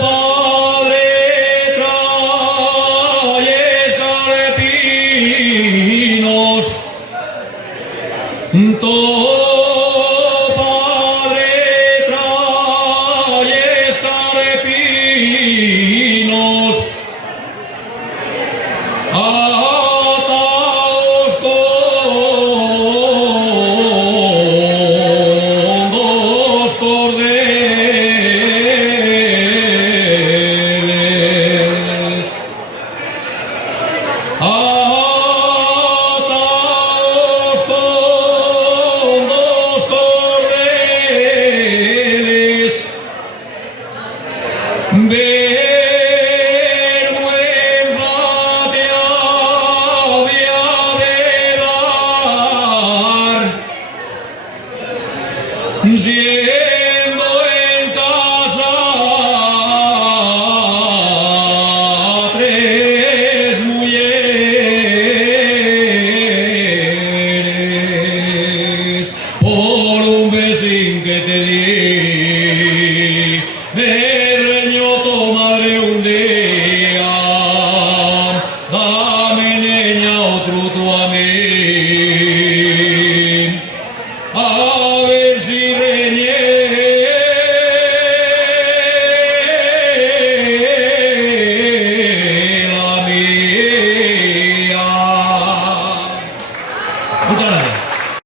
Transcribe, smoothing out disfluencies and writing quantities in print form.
Padre trae escarpinos, Padre trae escarpinos, ataos con dos cordeles. Ataos con dos cordeles. Vergüenza te había de dar, siendo en casa tres mujeres por un besín que te di.